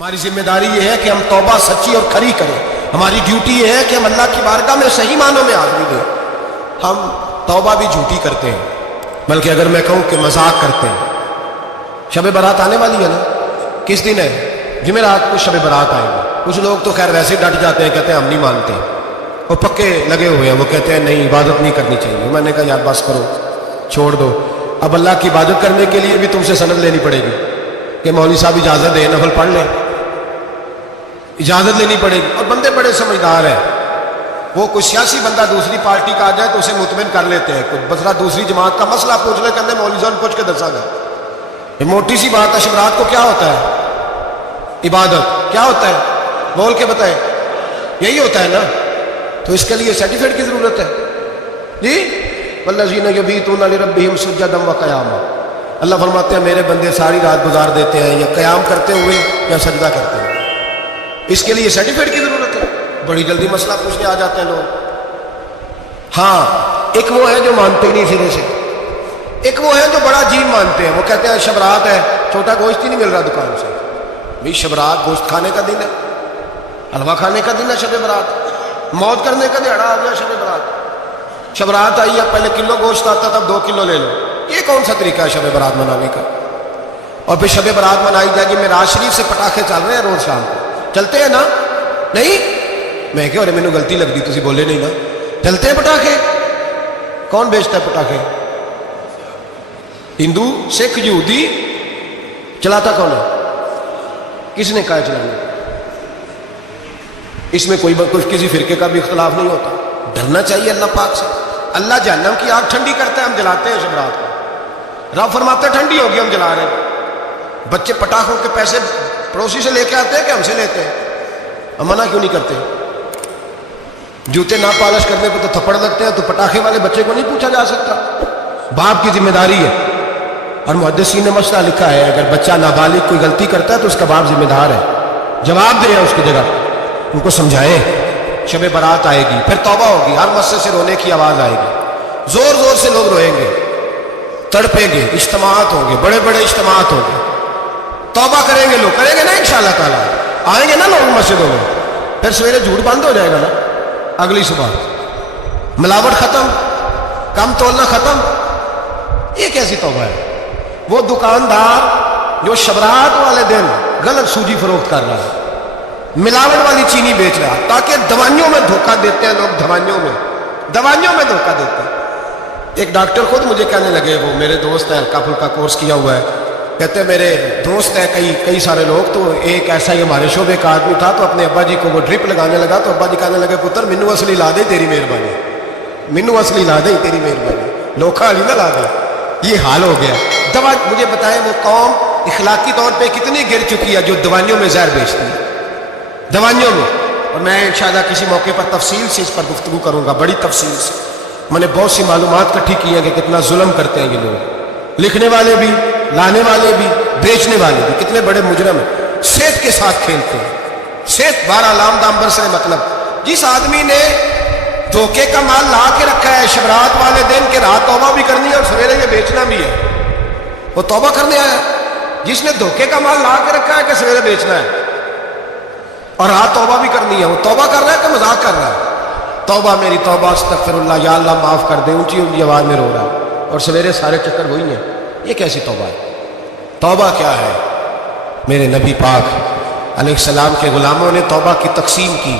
ہماری ذمہ داری یہ ہے کہ ہم توبہ سچی اور کھری کریں. ہماری ڈیوٹی یہ ہے کہ ہم اللہ کی بارگاہ میں صحیح معنوں میں حاضری دیں. ہم توبہ بھی جھوٹی کرتے ہیں، بلکہ اگر میں کہوں کہ مذاق کرتے ہیں. شب برات آنے والی ہے نا، کس دن ہے؟ جمعرات کو شب برات آئے گی. کچھ لوگ تو خیر ویسے ڈٹ جاتے ہیں، کہتے ہیں ہم نہیں مانتے، وہ پکے لگے ہوئے ہیں، وہ کہتے ہیں نہیں عبادت نہیں کرنی چاہیے. میں نے کہا یار بس کرو، چھوڑ دو. اب اللہ کی عبادت کرنے کے لیے بھی تم سے سند لینی پڑے گی کہ مولوی صاحب اجازت دیں، نفل پڑھ لیں، اجازت لینی پڑے گی. اور بندے بڑے سمجھدار ہیں، وہ کوئی سیاسی بندہ دوسری پارٹی کا آ جائے تو اسے مطمئن کر لیتے ہیں. کوئی مسئلہ دوسری جماعت کا مسئلہ پوچھ لے، کہتے ہیں مولوی صاحب پوچھ کے دسا گا. یہ موٹی سی بات ہے. شبرات کو کیا ہوتا ہے؟ عبادت. کیا ہوتا ہے؟ بول کے بتائیں. یہی ہوتا ہے نا. تو اس کے لیے سرٹیفکیٹ کی ضرورت ہے جی. والذین یبیتون لربہم سجدا وقیاما. اللہ فرماتے ہیں میرے بندے ساری رات گزار دیتے ہیں یا قیام کرتے ہوئے یا سجدہ کرتے ہوئے. اس کے لیے سرٹیفکیٹ کی ضرورت ہے. بڑی جلدی مسئلہ پوچھنے آ جاتے ہیں لوگ. ہاں ایک وہ ہے جو مانتے ہی نہیں سرے سے، ایک وہ ہے جو بڑا عجیب مانتے ہیں. وہ کہتے ہیں شبرات ہے، چھوٹا گوشت ہی نہیں مل رہا دکان سے. بھائی شبرات گوشت کھانے کا دن ہے، حلوہ کھانے کا دن ہے. شب برات موت کرنے کا دیہڑا آ گیا. شب برات، شبرات آئی ہے، پہلے کلو گوشت آتا تھا، اب 2 کلو لے لو. یہ کون سا طریقہ ہے شب برات منانے کا؟ اور پھر شب برات منائی جائے گی. معراج شریف سے پٹاخے چل رہے ہیں روز شام کو، چلتے ہیں نا؟ نہیں. میں کہ ارے مینوں غلطی لگتی، تسی بولے نہیں نا. چلتے ہیں پٹاخے. کون بیچتا ہے پٹاخے؟ ہندو، سکھ، یہودی. چلاتا کون ہے؟ کس نے کہا چلانے؟ اس میں کوئی کسی فرقے کا بھی اختلاف نہیں ہوتا. ڈرنا چاہیے اللہ پاک سے. اللہ جہنم کی آگ ٹھنڈی کرتا ہے، ہم جلاتے ہیں شبرات کو. رب فرماتے ہیں ٹھنڈی ہوگی، ہم جلا رہے ہیں. بچے پٹاخوں کے پیسے پڑوسی سے لے کے آتے ہیں کہ ہم سے لیتے ہیں؟ ہم منع کیوں نہیں کرتے؟ جوتے نہ پالش کرنے پہ تو تھپڑ لگتے ہیں، تو پٹاخے والے بچے کو نہیں پوچھا جا سکتا؟ باپ کی ذمہ داری ہے. اور محدثین نے مسئلہ لکھا ہے اگر بچہ نابالغ کوئی غلطی کرتا ہے تو اس کا باپ ذمہ دار ہے. جواب دیں اس کی جگہ، ان کو سمجھائیں. شب برات آئے گی، پھر توبہ ہوگی. ہر مسجد سے رونے کی آواز آئے گی، زور زور سے لوگ روئیں گے، تڑپیں گے. اجتماعات ہوں گے، بڑے بڑے اجتماعات ہوں گے. توبہ کریں گے لوگ، کریں گے نا انشاءاللہ تعالیٰ. آئیں گے نا لوگ مسجدوں میں. پھر سویرے جھوٹ بند ہو جائے گا نا. اگلی صبح ملاوٹ ختم، کم تولنا ختم. یہ کیسی توبہ ہے؟ وہ دکاندار جو شبرات والے دن غلط سوجی فروخت کر رہا ہے، ملاوٹ والی چینی بیچ رہا ہے، تاکہ دوائیوں میں دھوکہ دیتے ہیں لوگ. دوائیوں میں دھوکہ دیتے ہیں. ایک ڈاکٹر خود مجھے کہنے لگے، وہ میرے دوست ہیں، ہلکا پھلکا کورس کیا ہوا ہے، کہتے ہیں میرے دوست ہیں کئی سارے لوگ. تو ایک ایسا ہی ہمارے شعبے کا آدمی تھا، تو اپنے ابا جی کو وہ ڈرپ لگانے لگا، تو ابا جی کہنے لگے پتر مینو اصلی لا دے تیری مہربانی، مینو اصلی لا دے تیری مہربانی، لوکھا علی نہ لا دے. یہ حال ہو گیا. دوا مجھے بتائیں وہ قوم اخلاقی طور پہ کتنی گر چکی ہے جو دوائیوں میں زہر بیچتی ہے، دوائیوں میں. اور میں انشاءاللہ کسی موقع پر تفصیل سے اس پر گفتگو کروں گا، بڑی تفصیل سے. میں نے بہت سی معلومات اکٹھی کی ہیں کہ کتنا ظلم کرتے ہیں یہ لوگ، لکھنے والے بھی، لانے والے بھی، بیچنے والے بھی. کتنے بڑے مجرم ہیں، صحت کے ساتھ کھیلتے ہیں. صحت 12 لام دام برسے مطلب. جس آدمی نے دھوکے کا مال لا کے رکھا ہے شبرات والے دن کے رات توبہ بھی کرنی ہے اور سویرے یہ بیچنا بھی ہے، وہ توبہ کرنے آیا. جس نے دھوکے کا مال لا کے رکھا ہے کہ سویرے بیچنا ہے اور رات توبہ بھی کرنی ہے، وہ توبہ کر رہا ہے کہ مذاق کر رہا ہے؟ توبہ میری توبہ، استغفر اللہ، یا اللہ معاف کر دے، اونچی اونچی آواز میں رو رہا ہے، اور سویرے سارے چکر وہی ہیں. یہ کیسی توبہ ہے؟ توبہ کیا ہے؟ میرے نبی پاک علیہ السلام کے غلاموں نے توبہ کی تقسیم کی.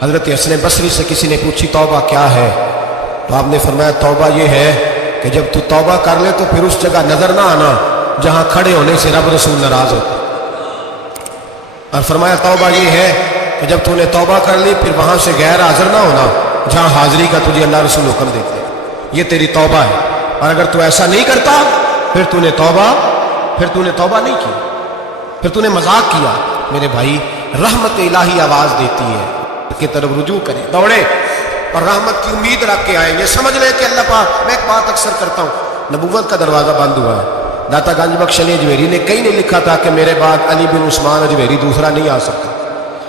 حضرت حسن بصری سے کسی نے پوچھی توبہ کیا ہے، تو آپ نے فرمایا توبہ یہ ہے کہ جب تو توبہ کر لے تو پھر اس جگہ نظر نہ آنا جہاں کھڑے ہونے سے رب رسول ناراض ہوتے. اور فرمایا توبہ یہ ہے کہ جب تو نے توبہ کر لی پھر وہاں سے غیر حاضر نہ ہونا جہاں حاضری کا تجھے اللہ رسول حکم دیتے ہیں. یہ تیری توبہ ہے. اور اگر تو ایسا نہیں کرتا پھر تو نے توبہ نہیں کی، پھر تو نے مذاق کیا. میرے بھائی رحمت الہی آواز دیتی ہے کی طرف رجوع کریں، دوڑے اور رحمت کی امید رکھ کے آئیں. یہ سمجھ لیں کہ اللہ پاک، میں ایک بات اکثر کرتا ہوں، نبوت کا دروازہ بند ہوا ہے. داتا گنج بخش علی اجمیری نے کہیں نہیں لکھا تھا کہ میرے بعد علی بن عثمان اجمیری دوسرا نہیں آ سکتا.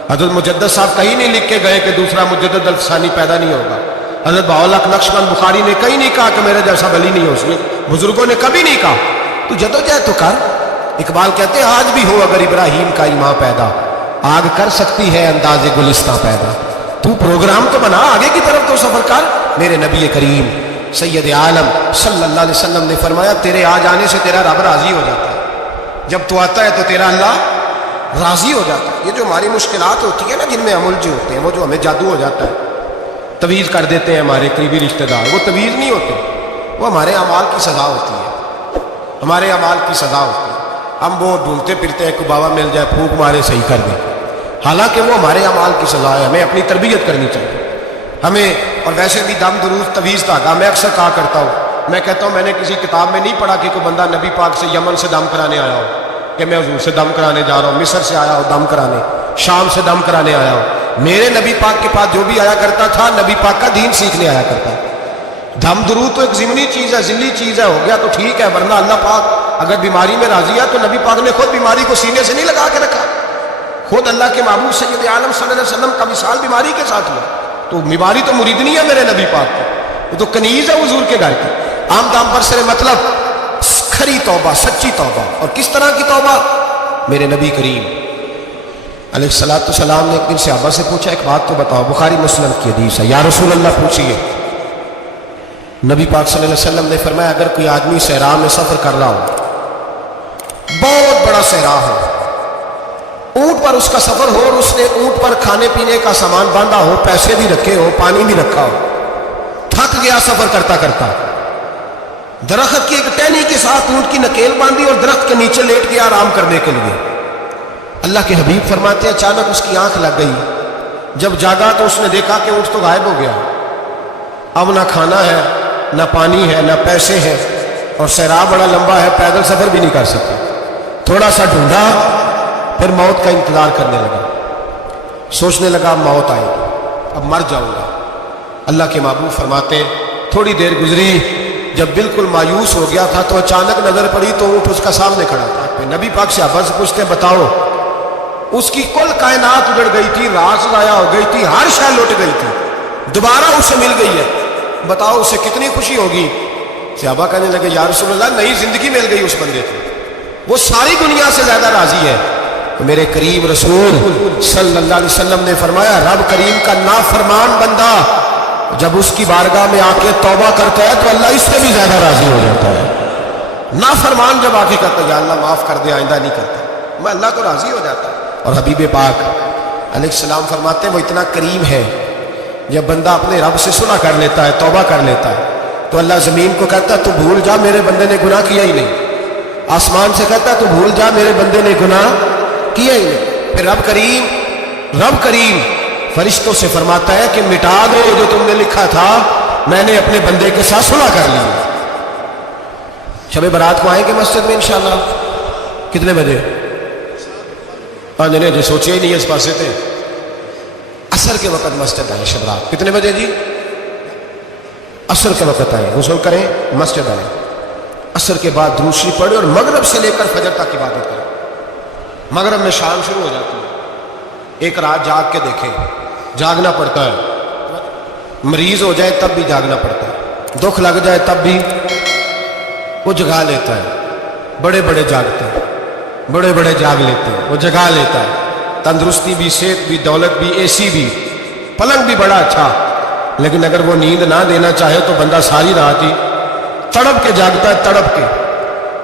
حضرت مجدد صاحب کہیں نہیں لکھ کے گئے کہ دوسرا مجدد الفسانی پیدا نہیں ہوگا. حضرت بہاءالحق نقشبند بخاری نے کہیں نہیں کہا کہ میرے جیسا ولی نہیں ہو سکے. بزرگوں نے کبھی نہیں کہا. تو جدوجہد تو کر، اقبال کہتے ہیں آج بھی ہو اگر ابراہیم کا ایمان پیدا، آگ کر سکتی ہے انداز گلستہ پیدا۔ تو پروگرام تو بنا، آگے کی طرف تو سفر کر۔ میرے نبی کریم سید عالم صلی اللہ علیہ وسلم نے فرمایا تیرے آ جانے سے تیرا رب راضی ہو جاتا ہے، جب تو آتا ہے تو تیرا اللہ راضی ہو جاتا ہے۔ یہ جو ہماری مشکلات ہوتی ہیں نا، جن میں عمل جو ہوتے ہیں، وہ جو ہمیں جادو ہو جاتا ہے، تویز کر دیتے ہیں ہمارے قریبی رشتہ دار، وہ تویز نہیں ہوتے، وہ ہمارے اعمال کی سزا ہوتی ہے، ہمارے اعمال کی سزا ہوتی ہے۔ ہم وہ ڈھونڈتے پھرتے ہیں کہ بابا مل جائے پھونک مارے صحیح کر دیں، حالانکہ وہ ہمارے اعمال کی سزا ہے۔ ہمیں اپنی تربیت کرنی چاہیے ہمیں۔ اور ویسے بھی دم درود تویز دھاگا میں اکثر کہا کرتا ہوں، میں کہتا ہوں میں نے کسی کتاب میں نہیں پڑھا کہ کوئی بندہ نبی پاک سے یمن سے دم کرانے آیا ہو کہ میں حضور سے دم کرانے جا رہا ہوں، مصر سے آیا ہو دم کرانے، شام سے دم کرانے آیا ہو۔ میرے نبی پاک کے پاس جو بھی آیا کرتا تھا، نبی پاک کا دین سیکھنے آیا کرتا ہے۔ دم درود تو ایک ضمنی چیز ہے، ذلی چیز ہے، ہو گیا تو ٹھیک ہے، ورنہ اللہ پاک اگر بیماری میں راضی ہے تو نبی پاک نے خود بیماری کو سینے سے نہیں لگا کے رکھا، خود اللہ کے محبوب سید عالم صلی اللہ علیہ وسلم کا مثال بیماری کے ساتھ ہوا۔ تو بیماری تو مریدنی ہے میرے نبی پاک کی، وہ تو کنیز ہے حضور کے گھر کی۔ عام دام پر سر مطلب کھری توبہ، سچی توبہ۔ اور کس طرح کی توبہ؟ میرے نبی کریم علیہ الصلوۃ والسلام نے ایک دن صحابہ سے پوچھا ایک بات تو بتاؤ، بخاری مسلم کی حدیث ہے، یا رسول اللہ پوچھیے۔ نبی پاک صلی اللہ علیہ وسلم نے فرمایا اگر کوئی آدمی صحرا میں سفر کر رہا ہو، بہت بڑا صحرا ہو، اونٹ پر اس کا سفر ہو، اور اس نے اونٹ پر کھانے پینے کا سامان باندھا ہو، پیسے بھی رکھے ہو، پانی بھی رکھا ہو، تھک گیا سفر کرتا کرتا، درخت کی ایک ٹہنی کے ساتھ اونٹ کی نکیل باندھی اور درخت کے نیچے لیٹ گیا آرام کرنے کے لیے۔ اللہ کے حبیب فرماتے ہیں اچانک اس کی آنکھ لگ گئی، جب جاگا تو اس نے دیکھا کہ اونٹ تو غائب ہو گیا، اب نہ کھانا ہے، نہ پانی ہے، نہ پیسے ہیں، اور صحرا بڑا لمبا ہے، پیدل سفر بھی نہیں کر سکتا۔ تھوڑا سا ڈھونڈا، پھر موت کا انتظار کرنے لگا، سوچنے لگا اب موت آئے گی، اب مر جاؤں گا۔ اللہ کے محبوب فرماتے تھوڑی دیر گزری، جب بالکل مایوس ہو گیا تھا تو اچانک نظر پڑی تو اونٹ اس کا سامنے کھڑا تھا۔ پھر نبی پاک سے سے پوچھتے بتاؤ، اس کی کل کائنات اجڑ گئی تھی، راز ضائع ہو گئی تھی، ہر شے لٹ گئی تھی، دوبارہ اسے مل گئی ہے، بتاؤ اسے کتنی خوشی ہوگی؟ صحابہ کہنے لگے یا رسول اللہ نئی زندگی مل گئی اس بندے کو، وہ ساری دنیا سے زیادہ راضی ہے۔ تو میرے کریم رسول صلی اللہ علیہ وسلم نے فرمایا رب کریم کا نافرمان بندہ جب اس کی بارگاہ میں آ کے توبہ کرتا ہے تو اللہ اس سے بھی زیادہ راضی ہو جاتا ہے۔ نافرمان جب آ کے کہتا ہے یا اللہ معاف کر دے، آئندہ نہیں کرتا، میں اللہ کو راضی ہو جاتا ہے۔ اور حبیب پاک علیہ السلام فرماتے ہیں وہ اتنا کریم ہے، جب بندہ اپنے رب سے صلح کر لیتا ہے، توبہ کر لیتا ہے، تو اللہ زمین کو کہتا ہے تو بھول جا میرے بندے نے گناہ کیا ہی نہیں، آسمان سے کہتا ہے تو بھول جا میرے بندے نے گناہ کیا ہی نہیں۔ پھر رب کریم فرشتوں سے فرماتا ہے کہ مٹا دو جو تم نے لکھا تھا، میں نے اپنے بندے کے ساتھ صلح کر لی۔ شب برات کو آئیں گے مسجد میں انشاءاللہ؟ کتنے بجے؟ نہیں سوچے ہی نہیں اس پاسے تھے، عصر کے وقت مسجد آئیں شب رات۔ کتنے بجے جی؟ عصر کے وقت آئیں، غسل کریں، مسجد آئیں، عصر کے بعد درود شریف پڑھیں اور مغرب سے لے کر فجر تک عبادت کریں۔ مغرب میں شام شروع ہو جاتی ہے، ایک رات جاگ کے دیکھیں، جاگنا پڑتا ہے، مریض ہو جائے تب بھی جاگنا پڑتا ہے، دکھ لگ جائے تب بھی وہ جگا لیتا ہے، بڑے بڑے جاگتے ہیں، بڑے بڑے جاگ لیتے ہیں، وہ جگا لیتا ہے، تندرستی بھی، صحت بھی، دولت بھی، اے سی بھی، پلنگ بھی بڑا اچھا، لیکن اگر وہ نیند نہ دینا چاہے تو بندہ ساری رات ہی تڑپ کے جاگتا ہے، تڑپ کے،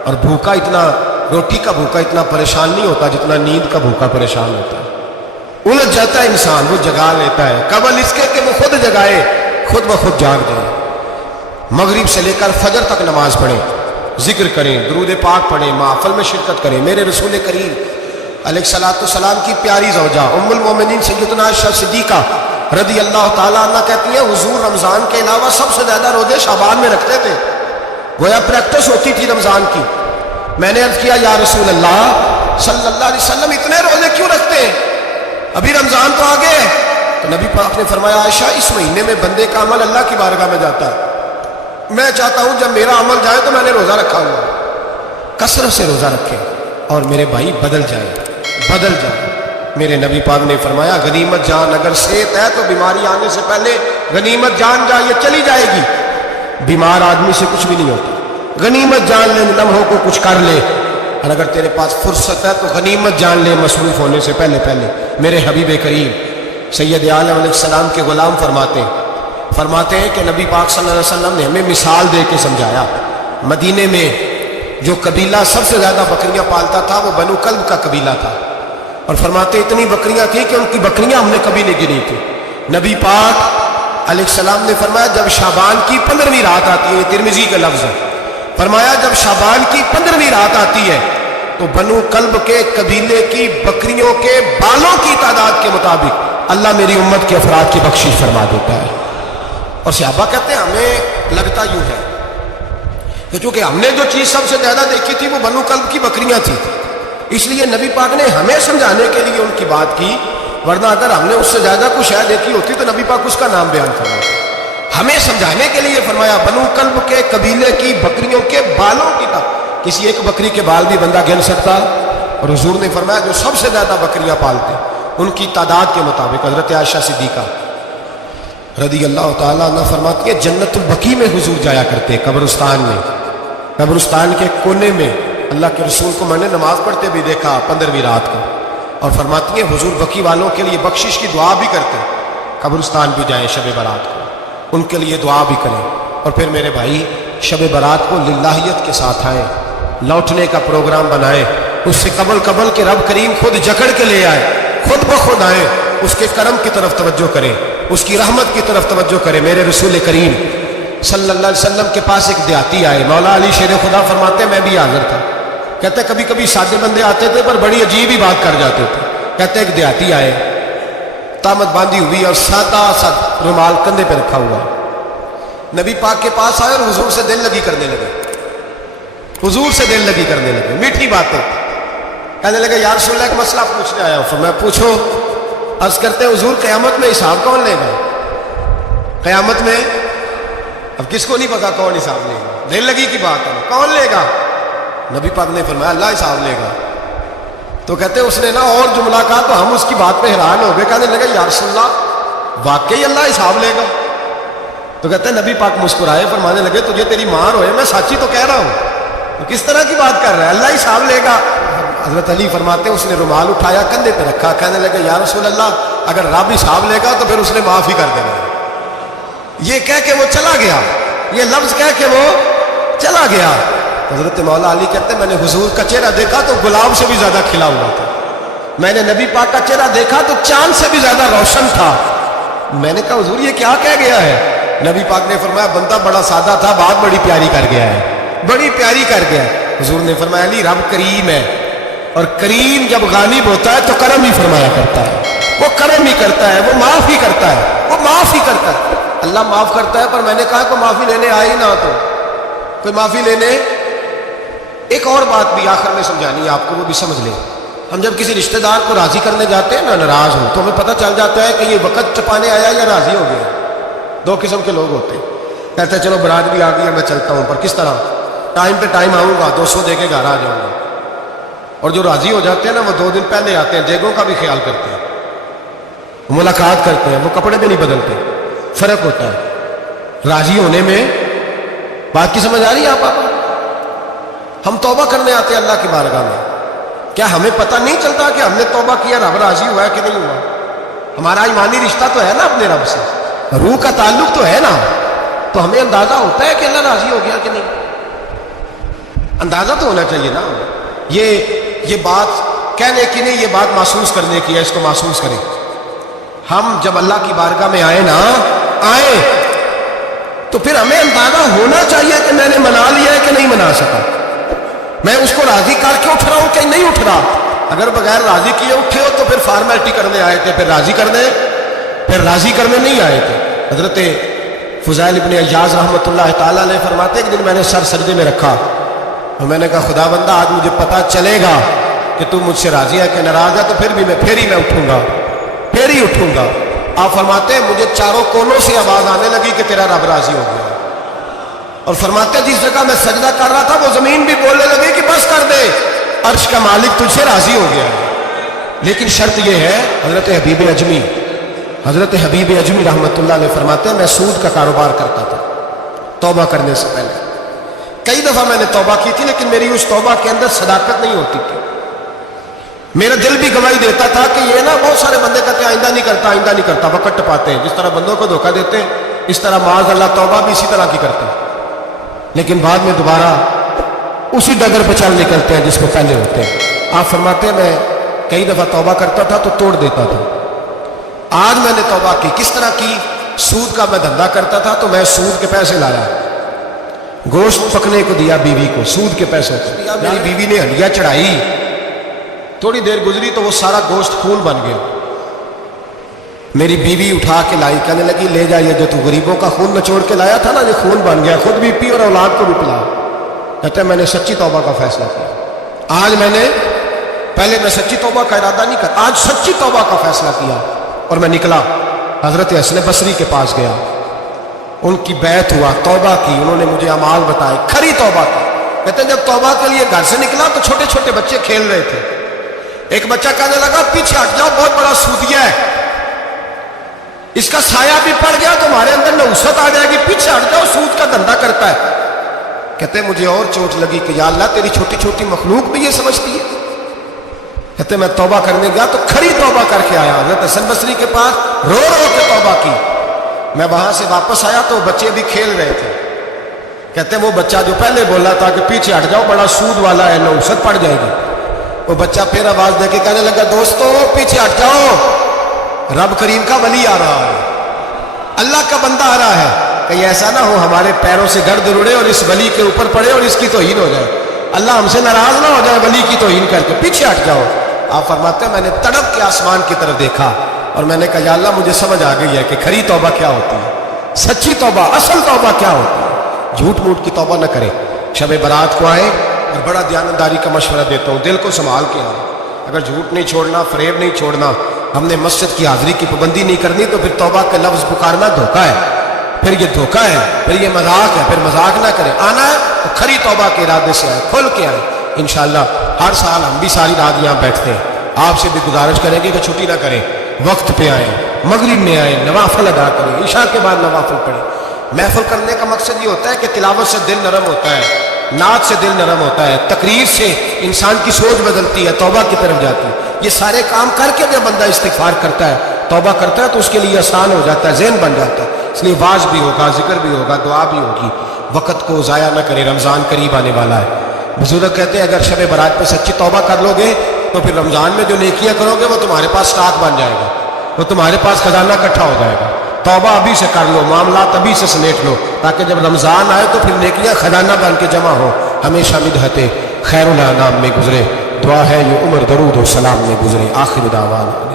اور بھوکا اتنا، روٹی کا بھوکا اتنا پریشان نہیں ہوتا جتنا نیند کا بھوکا پریشان ہوتا ہے، الجھ جاتا ہے انسان، وہ جگا لیتا ہے، قبل اس کے کہ وہ خود جگائے، خود بخود جاگ جائے۔ مغرب سے لے کر فجر تک نماز پڑھیں، ذکر کریں، درود پاک پڑھیں، محفل میں شرکت کریں۔ میرے رسول کریم علیہ الصلوۃ والسلام کی پیاری زوجہ ام المومنین سیدنا عائشہ صدیقہ رضی اللہ تعالیٰ عنہ کہتی ہیں حضور رمضان کے علاوہ سب سے زیادہ روزے شعبان میں رکھتے تھے، گویا پریکٹس ہوتی تھی رمضان کی۔ میں نے عرض کیا یا رسول اللہ صلی اللہ علیہ وسلم اتنے روزے کیوں رکھتے ہیں، ابھی رمضان تو آگے ہے؟ تو نبی پاک نے فرمایا عائشہ اس مہینے میں بندے کا عمل اللہ کی بارگاہ میں جاتا ہے، میں چاہتا ہوں جب میرا عمل جائے تو میں نے روزہ رکھا ہوا، کثرت سے روزہ رکھے اور میرے بھائی بدل جائے۔ میرے نبی پاک نے فرمایا غنیمت جان اگر صحت ہے تو بیماری آنے سے پہلے غنیمت جان یہ چلی جائے گی، بیمار آدمی سے کچھ بھی نہیں ہوتا، غنیمت جان لے لمحوں کو کچھ کر لے، اور اگر تیرے پاس فرصت ہے تو غنیمت جان لے مصروف ہونے سے پہلے پہلے۔ میرے حبیب کریم سید عالم علیہ السلام کے غلام فرماتے ہیں کہ نبی پاک صلی اللہ علیہ وسلم نے ہمیں مثال دے کے سمجھایا۔ مدینے میں جو قبیلہ سب سے زیادہ بکریاں پالتا تھا وہ بنو کلب کا قبیلہ تھا، اور فرماتے اتنی بکریاں تھیں کہ ان کی بکریاں ہم نے کبھی نہیں گنی تھی۔ نبی پاک علیہ السلام نے فرمایا جب شعبان کی 15ویں رات آتی ہے، ترمذی کا لفظ ہے، فرمایا جب شعبان کی 15ویں رات آتی ہے تو بنو کلب کے قبیلے کی بکریوں کے بالوں کی تعداد کے مطابق اللہ میری امت کے افراد کی بخشش فرما دیتا ہے۔ اور صحابہ کہتے ہیں ہمیں لگتا یوں ہے کہ چونکہ ہم نے جو چیز سب سے زیادہ دیکھی تھی وہ بنو کلب کی بکریاں تھیں، اس لیے نبی پاک نے ہمیں سمجھانے کے لیے ان کی بات کی، ورنہ اگر ہم نے اس سے زیادہ کچھ شے دیکھی ہوتی تو نبی پاک اس کا نام بیان فرماتے۔ ہمیں سمجھانے کے لیے فرمایا بنو کلب کے قبیلے کی بکریوں کے بالوں کی تعداد، کسی ایک بکری کے بال بھی بندہ گن سکتا، اور حضور نے فرمایا جو سب سے زیادہ بکریاں پالتے ان کی تعداد کے مطابق حضرت عائشہ صدیقہ رضی اللہ تعالیٰ عنہ فرماتی ہے جنت البقیع میں حضور جایا کرتے، قبرستان میں، قبرستان کے کونے میں اللہ کے رسول کو میں نے نماز پڑھتے بھی دیکھا 15ویں رات کو، اور فرماتی ہیں حضور بقیع والوں کے لیے بخشش کی دعا بھی کرتے، قبرستان بھی جائیں شب برات کو ان کے لیے دعا بھی کریں، اور پھر میرے بھائی شب برات کو للہیت کے ساتھ آئیں، لوٹنے کا پروگرام بنائیں، اس سے قبل کے رب کریم خود جکڑ کے لے آئے، خود بخود آئیں، اس کے کرم کی طرف توجہ کریں، اس کی رحمت کی طرف توجہ کریں۔ میرے رسول کریم صلی اللہ علیہ وسلم کے پاس ایک دیہاتی آئے، مولا علی شیر خدا فرماتے ہیں میں بھی حاضر تھا، کہتے کبھی کبھی سادے بندے آتے تھے پر بڑی عجیب ہی بات کر جاتے تھے، کہتے ایک دیہاتی آئے تامت باندھی ہوئی اور سادہ سا رومال کندھے پہ رکھا ہوا، نبی پاک کے پاس آئے اور حضور سے دل لگی کرنے لگے، حضور سے دل لگی کرنے لگے، میٹھی باتیں کہنے لگے یا رسول اللہ ایک مسئلہ پوچھنے آیا ہوں۔ فرمایا پوچھو۔ عرض کرتے ہیں حضور قیامت میں حساب کون لے گا؟ قیامت میں اب کس کو نہیں پتا کون حساب لے گا، دل لگی کی بات ہے، کون لے گا؟ نبی پاک نے فرمایا اللہ حساب لے گا۔ تو کہتے ہیں اس نے نا اور جملہ کہا تو ہم اس کی بات پہ حیران ہو گئے، کہنے لگے یا رسول اللہ واقعی اللہ حساب لے گا؟ تو کہتے ہیں نبی پاک مسکرائے، فرمانے لگے تجھے تیری مار ہوئے میں سچی تو کہہ رہا ہوں، تو کس طرح کی بات کر رہا ہے، اللہ حساب لے گا؟ حضرت علی فرماتے ہیں اس نے رومال اٹھایا کندھے پہ رکھا، کہنے لگے یا رسول اللہ اگر رب حساب لے گا تو پھر اس نے معاف ہی کر دینا۔ یہ کہہ کے وہ چلا گیا، یہ لفظ کہہ کے وہ چلا گیا۔ حضرت مولا علی کہتے ہیں میں نے حضور کا چہرہ دیکھا تو گلاب سے بھی زیادہ کھلا ہوا تھا، میں نے نبی پاک کا چہرہ دیکھا تو چاند سے بھی زیادہ روشن تھا۔ میں نے کہا حضور یہ کیا کہہ گیا ہے؟ نبی پاک نے فرمایا بندہ بڑا سادہ تھا، بات بڑی پیاری کر گیا ہے، بڑی پیاری کر گیا ہے۔ حضور نے فرمایا علی رب کریم ہے، اور کریم جب غالب ہوتا ہے تو کرم ہی فرمایا کرتا ہے، وہ کرم ہی کرتا ہے، وہ معاف ہی کرتا ہے، وہ معاف ہی کرتا ہے۔ اللہ معاف کرتا ہے، پر میں نے کہا کوئی معافی لینے آئے ہی نہ تو کوئی معافی لینے۔ ایک اور بات بھی آخر میں سمجھانی ہے آپ کو، وہ بھی سمجھ لیں۔ ہم جب کسی رشتہ دار کو راضی کرنے جاتے ہیں نا ناراض ہو تو ہمیں پتہ چل جاتا ہے کہ یہ وقت چپانے آیا یا راضی ہو گیا۔ دو قسم کے لوگ ہوتے ہیں، کہتے ہیں چلو برات بھی آ گئی ہے میں چلتا ہوں، پر کس طرح ٹائم پہ ٹائم آؤں گا، 200 دے کے گھر آ جاؤں گا۔ اور جو راضی ہو جاتے ہیں نا وہ 2 دن پہلے آتے ہیں، جیگوں کا بھی خیال کرتے ہیں، ملاقات کرتے ہیں، وہ کپڑے بھی نہیں بدلتے، فرق ہوتا ہے راضی ہونے میں۔ بات کی سمجھ آ رہی ہے آپ؟ ہم توبہ کرنے آتے ہیں اللہ کی بارگاہ میں، کیا ہمیں پتہ نہیں چلتا کہ ہم نے توبہ کیا رب راضی ہوا ہے کہ نہیں ہوا؟ ہمارا ایمانی رشتہ تو ہے نا اپنے رب سے، روح کا تعلق تو ہے نا، تو ہمیں اندازہ ہوتا ہے کہ اللہ راضی ہو گیا کہ نہیں، اندازہ تو ہونا چاہیے نا۔ یہ بات کہنے کی نہیں، یہ بات محسوس کرنے کی ہے، اس کو محسوس کریں۔ ہم جب اللہ کی بارگاہ میں آئے تو پھر ہمیں اندازہ ہونا چاہیے کہ میں نے منا لیا ہے کہ نہیں منا سکا، میں اس کو راضی کر کے اٹھ رہا ہوں کہ نہیں اٹھ رہا۔ اگر بغیر راضی کیے اٹھے ہو تو پھر فارمیلٹی کرنے آئے تھے، پھر راضی کرنے نہیں آئے تھے۔ حضرت فضیل ابن عیاض رحمۃ اللہ تعالیٰ علیہ فرماتے ایک دن میں نے سر سجدے میں رکھا اور میں نے کہا خدا بندہ آج مجھے پتہ چلے گا کہ تو مجھ سے راضی ہے کہ ناراض ہے تو پھر ہی میں اٹھوں گا۔ آپ فرماتے ہیں مجھے چاروں کونوں سے آواز آنے لگی کہ تیرا رب راضی ہو گیا، اور فرماتے ہیں جس جگہ میں سجدہ کر رہا تھا وہ زمین بھی بولنے لگی کہ بس کر دے، عرش کا مالک تجھ سے راضی ہو گیا۔ لیکن شرط یہ ہے، حضرت حبیب اجمی رحمۃ اللہ علیہ فرماتے ہیں میں سود کا کاروبار کرتا تھا توبہ کرنے سے پہلے، کئی دفعہ میں نے توبہ کی تھی، لیکن میری اس توبہ کے اندر صداقت نہیں ہوتی تھی. میرا دل بھی گواہی دیتا تھا کہ یہ نا بہت سارے بندے کہتے ہیں آئندہ نہیں کرتا، آئندہ نہیں کرتا، وقت ٹپاتے ہیں. جس طرح بندوں کو دھوکہ دیتے ہیں اس طرح معاذ اللہ توبہ بھی اسی طرح کی کرتے ہیں، لیکن بعد میں دوبارہ اسی ڈگر پہ چل نکلتے ہیں جس پہ پہلے ہوتے ہیں. آپ فرماتے ہیں میں کئی دفعہ توبہ کرتا تھا تو توڑ دیتا تھا. آج میں نے توبہ کی. کس طرح کی؟ سود کا میں دھندا کرتا تھا تو میں سود کے پیسے لایا، گوشت پکنے کو دیا بیوی کو، سود کے پیسے دیا. میری بیوی نے ہنڈیا چڑھائی، تھوڑی دیر گزری تو وہ سارا گوشت خون بن گیا. میری بیوی اٹھا کے لائی، کہنے لگی لے جائیے جو تو غریبوں کا خون نچوڑ کے لایا تھا نا، یہ خون بن گیا، خود بھی پی اور اولاد کو بھی پلا. کہتے ہیں میں نے سچی توبہ کا فیصلہ کیا. آج میں نے، پہلے میں سچی توبہ کا ارادہ نہیں کرتا، آج سچی توبہ کا فیصلہ کیا اور میں نکلا حضرت حسن بصری کے پاس گیا. ان کی بیعت ہوا، توبہ کی، انہوں نے مجھے اعمال بتائے، کھری توبہ کی. کہتے ہیں جب توبہ کے لیے گھر سے نکلا تو چھوٹے چھوٹے بچے کھیل رہے تھے. ایک بچہ کہنے لگا پیچھے ہٹ جاؤ، بہت بڑا سودیا ہے، اس کا سایہ بھی پڑ گیا تو ہمارے اندر نحوست آ جائے گی، پیچھے ہٹ جاؤ، سود کا دھندا کرتا ہے. کہتے ہیں مجھے اور چوٹ لگی کہ یا اللہ تیری چھوٹی چھوٹی مخلوق بھی یہ سمجھتی ہے. کہتے میں توبہ کرنے گیا تو کھری توبہ کر کے آیا. حضرت حسن بصری کے پاس رو رو کے توبہ کی. میں وہاں سے واپس آیا تو بچے بھی کھیل رہے تھے. کہتے ہیں وہ بچہ جو پہلے بولا تھا کہ پیچھے ہٹ جاؤ بڑا سود والا ہے، نحوست پڑ جائے گی، وہ بچہ پھر آواز دے کے کہنے لگا دوستو پیچھے ہٹ جاؤ، رب کریم کا ولی آ رہا ہے، اللہ کا بندہ آ رہا ہے، کہیں ایسا نہ ہو ہمارے پیروں سے گرد اڑے اور اس ولی کے اوپر پڑے اور اس کی توہین ہو جائے، اللہ ہم سے ناراض نہ ہو جائے ولی کی توہین کر کے، پیچھے ہٹ جاؤ. آپ فرماتے ہیں میں نے تڑپ کے آسمان کی طرف دیکھا اور میں نے کہا یا اللہ مجھے سمجھ آ گئی ہے کہ کھری توبہ کیا ہوتی ہے، سچی توبہ، اصل توبہ کیا ہوتی ہے. جھوٹ موٹ کی توبہ نہ کرے. شب برات کو آئے اور بڑا دیانتداری کا مشورہ دیتا ہوں، دل کو سنبھال کے آئے. اگر جھوٹ نہیں چھوڑنا، فریب نہیں چھوڑنا، ہم نے مسجد کی حاضری کی پابندی نہیں کرنی تو پھر توبہ کے لفظ پکارنا دھوکہ ہے، پھر یہ دھوکہ ہے، پھر یہ مذاق ہے، پھر مذاق نہ کریں. آنا ہے تو کھری توبہ کے ارادے سے آئے، کھل کے آئے. انشاءاللہ ہر سال ہم بھی ساری رات یہاں بیٹھتے ہیں، آپ سے بھی گزارش کریں گے کہ چھٹی نہ کریں، وقت پہ آئیں، مغرب میں آئیں، نوافل ادا کریں، عشاء کے بعد نوافل پڑھیں. محفل کرنے کا مقصد یہ ہوتا ہے کہ تلاوت سے دل نرم ہوتا ہے، نعت سے دل نرم ہوتا ہے، تقریر سے انسان کی سوچ بدلتی ہے، توبہ کی طرف جاتی ہے. یہ سارے کام کر کے جب بندہ استغفار کرتا ہے، توبہ کرتا ہے تو اس کے لیے آسان ہو جاتا ہے، ذہن بن جاتا ہے. اس لیے واعظ بھی ہوگا، ذکر بھی ہوگا، دعا بھی ہوگی. وقت کو ضائع نہ کرے، رمضان قریب آنے والا ہے. بزرگ کہتے ہیں اگر شب برات پہ سچی توبہ کر لو گے تو پھر رمضان میں جو نیکیاں کرو گے وہ تمہارے پاس سٹاک بن جائے گا، وہ تمہارے پاس خزانہ اکٹھا ہو جائے گا. توبہ ابھی سے کر لو، معاملات ابھی سے سمیٹ لو، تاکہ جب رمضان آئے تو پھر نیکیاں خزانہ بن کے جمع ہو. ہمیشہ مدحت خیر الانام میں گزرے. دعا ہے یہ عمر درود و سلام میں گزرے. آخر دعوانا